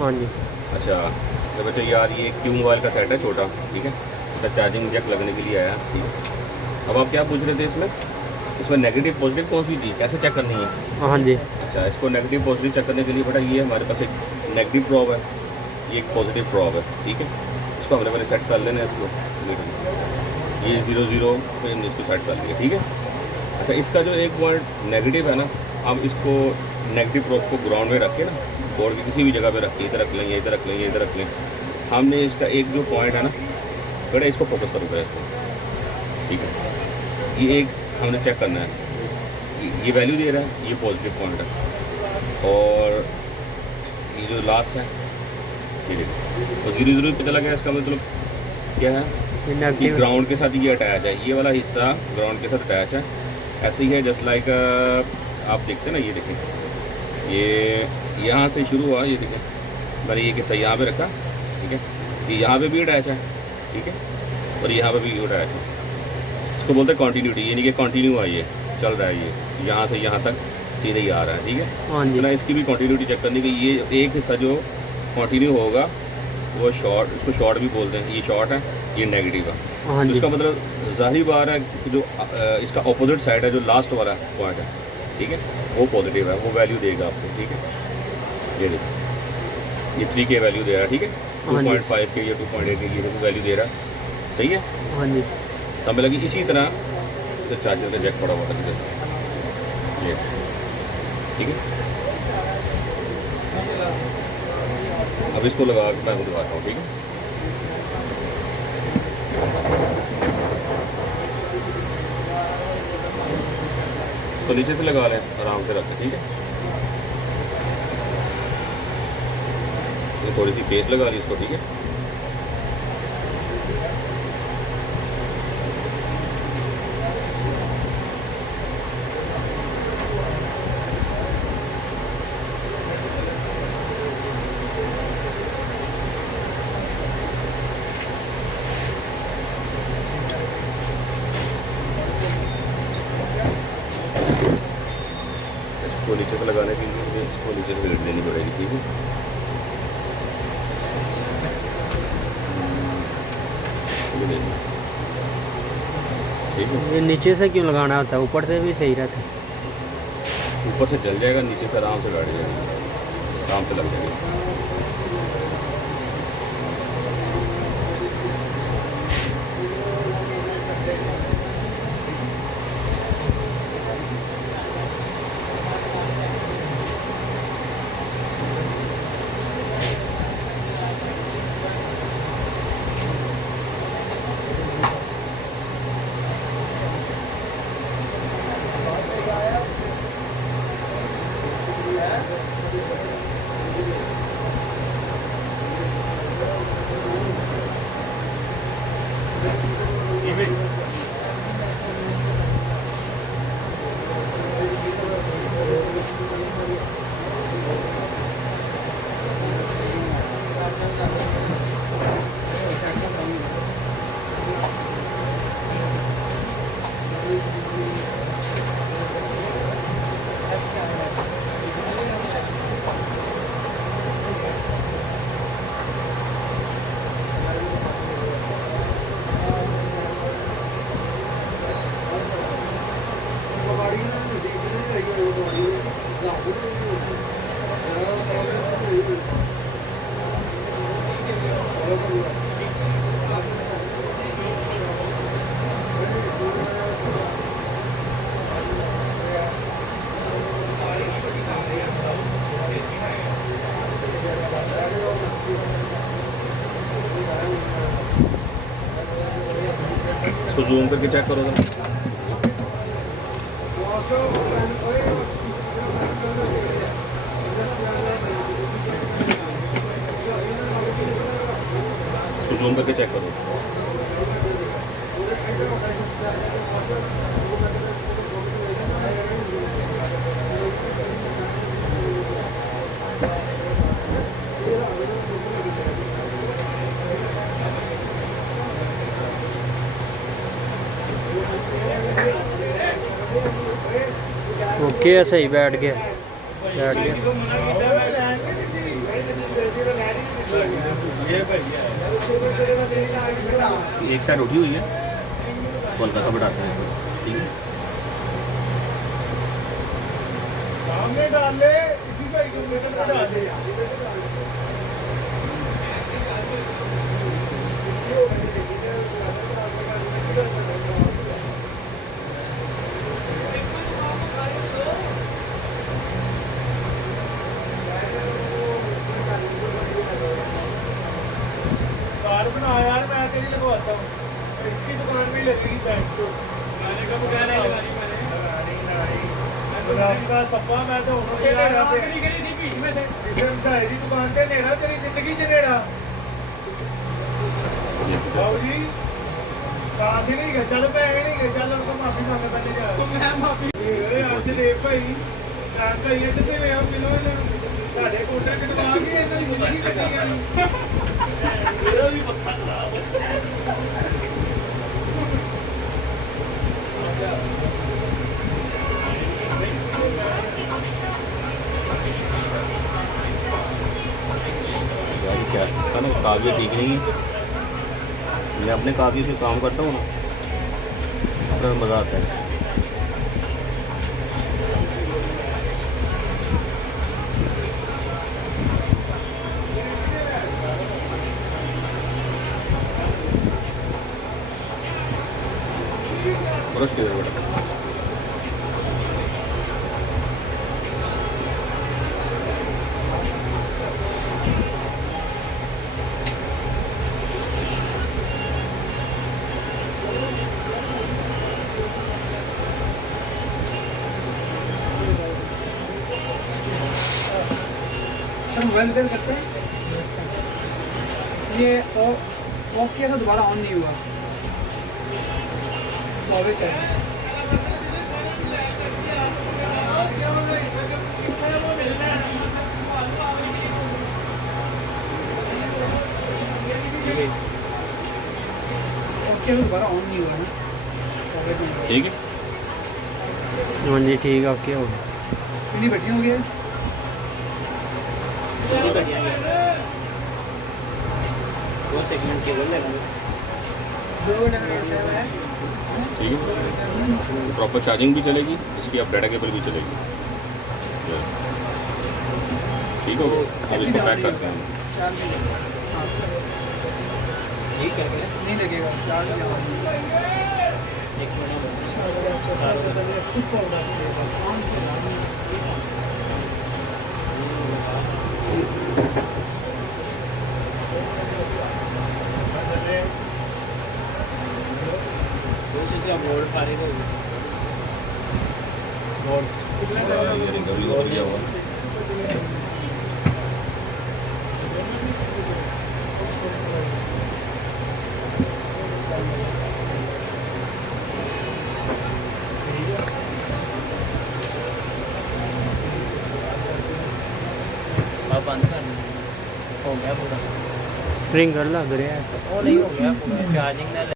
हाँ जी। अच्छा तो बच्चे यार ये क्यू मोबाइल का सेट है छोटा, ठीक है, इसका चार्जिंग जैक लगने के लिए आया, ठीक है। अब आप क्या पूछ रहे थे इसमें, इसमें नेगेटिव पॉजिटिव कौन सी थी, कैसे चेक करनी है? हाँ जी। अच्छा, इसको नेगेटिव पॉजिटिव चेक करने के लिए बेटा ये हमारे पास एक नेगेटिव प्रॉब है, ये एक पॉजिटिव प्रॉब है, ठीक है। इसको हमने पहले सेट कर लेना है इसको, ये 0 0 पे हमने इसको सेट कर लिया, ठीक है। अच्छा, इसका जो एक पॉइंट नेगेटिव है ना, हम इसको नेगेटिव प्रॉब को ग्राउंड में रख के ना, बोर्ड की किसी भी जगह पे रख के इधर रख लें, इधर रख लें, इधर रख लें, हमने इसका एक जो पॉइंट है ना बेटा, इसको फोकस करूँगा इसको, ठीक है। ये एक हमने चेक करना है, ये वैल्यू दे रहा है, ये पॉजिटिव पॉइंट है, और ये जो लास्ट है ये देखो, तो 0 0 पता लगा इसका मतलब क्या है, ये नेगेटिव ग्राउंड के साथ ये अटैच है, ये वाला हिस्सा ग्राउंड के साथ अटैच है। ऐसे ही है जस्ट लाइक आप देखते हैं ना, ये देखें, ये यहाँ से शुरू हुआ, ये देखें मैंने ये किस्सा यहाँ पे रखा, ठीक है, ये यहाँ पे भी अटैच है, ठीक है, और यहाँ पे भी अटैच है। इसको बोलते हैं कॉन्टीन्यूटी, यानी कि कंटिन्यू है, ये चल रहा है, ये यहाँ से यहाँ तक सीधे ही आ रहा है, ठीक है। हाँ जी। इस तरह इसकी भी कंटिन्यूटी चेक करने की, ये एक हिस्सा जो कंटिन्यू होगा वो शॉर्ट, इसको शॉर्ट भी बोलते हैं, ये शॉर्ट है, ये नेगेटिव है। हाँ तो जी। इसका मतलब ज़ाहिर बात है कि जो इसका अपोजिट साइड है, जो लास्ट वाला पॉइंट है, ठीक है, वो पॉजिटिव है, वो वैल्यू देगा आपको, ठीक है। ये देखिए, ये 3 के वैल्यू दे रहा है, ठीक है, हाँ जी। 2.5 के या 2.8 के ये वैल्यू दे रहा है, सही है। हाँ जी। तो हमें लगी इसी तरह जो चार्जर का जैक पड़ा हुआ था ये, ठीक है। अब इसको लगा के मैं आपको दिखाता हूँ, ठीक है। तो नीचे से लगा लें, आराम से रखें, ठीक है। ये थोड़ी सी तेज लगा ली इसको, ठीक है। इसको नीचे से लगाने के लिए मुझे इसको नीचे से हिट देनी पड़ेगी, ठीक है। ये देखिए, ठीक है। ये नीचे से क्यों लगाना होता है, ऊपर से भी सही रहता है? ऊपर से चल जाएगा, नीचे से आराम से बैठ जाएगा, आराम से लग जाएगा। इसको जूम करके चेक करो जरा। इसको जूम करके चेक करो। ओके है, सही बैठ गया, बैठ गया। एक साइड उठी हुई है, तो हल्का सा बढ़ाते हैं, ठीक है। सामने डाल ले, इसी का 1 मीटर में डाल ले। कार बना यार, मैं तेरी लगवाता हूँ। इसकी दुकान भी लगेगी बैंक को। आपका सपा मैं तो उन्होंने नेड़ा पे किशन साहब जी दुकान ते नेड़ा तेरी जिंदगी च नेड़ा बाबू जी साथ ही नहीं गए, चल पैसे नहीं गए, चल उनको माफी मांग पहले जा मैं माफी यार से भाई जान का ये ते वे मिलो ਤੁਹਾਡੇ ਕੋਟੇ ਕਟਵਾ ਕੇ ਇਹਨਾਂ ਦੀ ਜ਼ਿੰਦਗੀ ਕੱਟੀ ਜਾਣੀ ਇਹਦਾ ਵੀ ਪੱਖਾ ਲਾ यार क्या इसका ना काव्य ठीक नहीं है, मैं अपने काव्य से काम करता हूँ ना, अपना मज़ा आता है। ब्रश के बेटा मोबाइल रिपेयर करते हैं। ये ऑफ किया था, दोबारा ऑन नहीं हुआ। स्वाभाविक है। ऑफ किया था, दोबारा ऑन नहीं हुआ है। ठीक है। हाँ जी ठीक है, ओके हो गया। कितनी बैटरी हो गई? वो सेगमेंट केबल लगा ठीक है, प्रॉपर चार्जिंग भी चलेगी, इसकी अब डाटा केबल भी चलेगी। ठीक हो गया, अब इसको पैक करते हैं। ठीक है क्या? नहीं लगेगा चार्ज। एक मिनट बोर्ड फारिग हो गया। ये रिंग भी हो गया होगा। अब बंद कर हो गया पूरा, रिंग लग रहा है। वो नहीं हो गया पूरा, चार्जिंग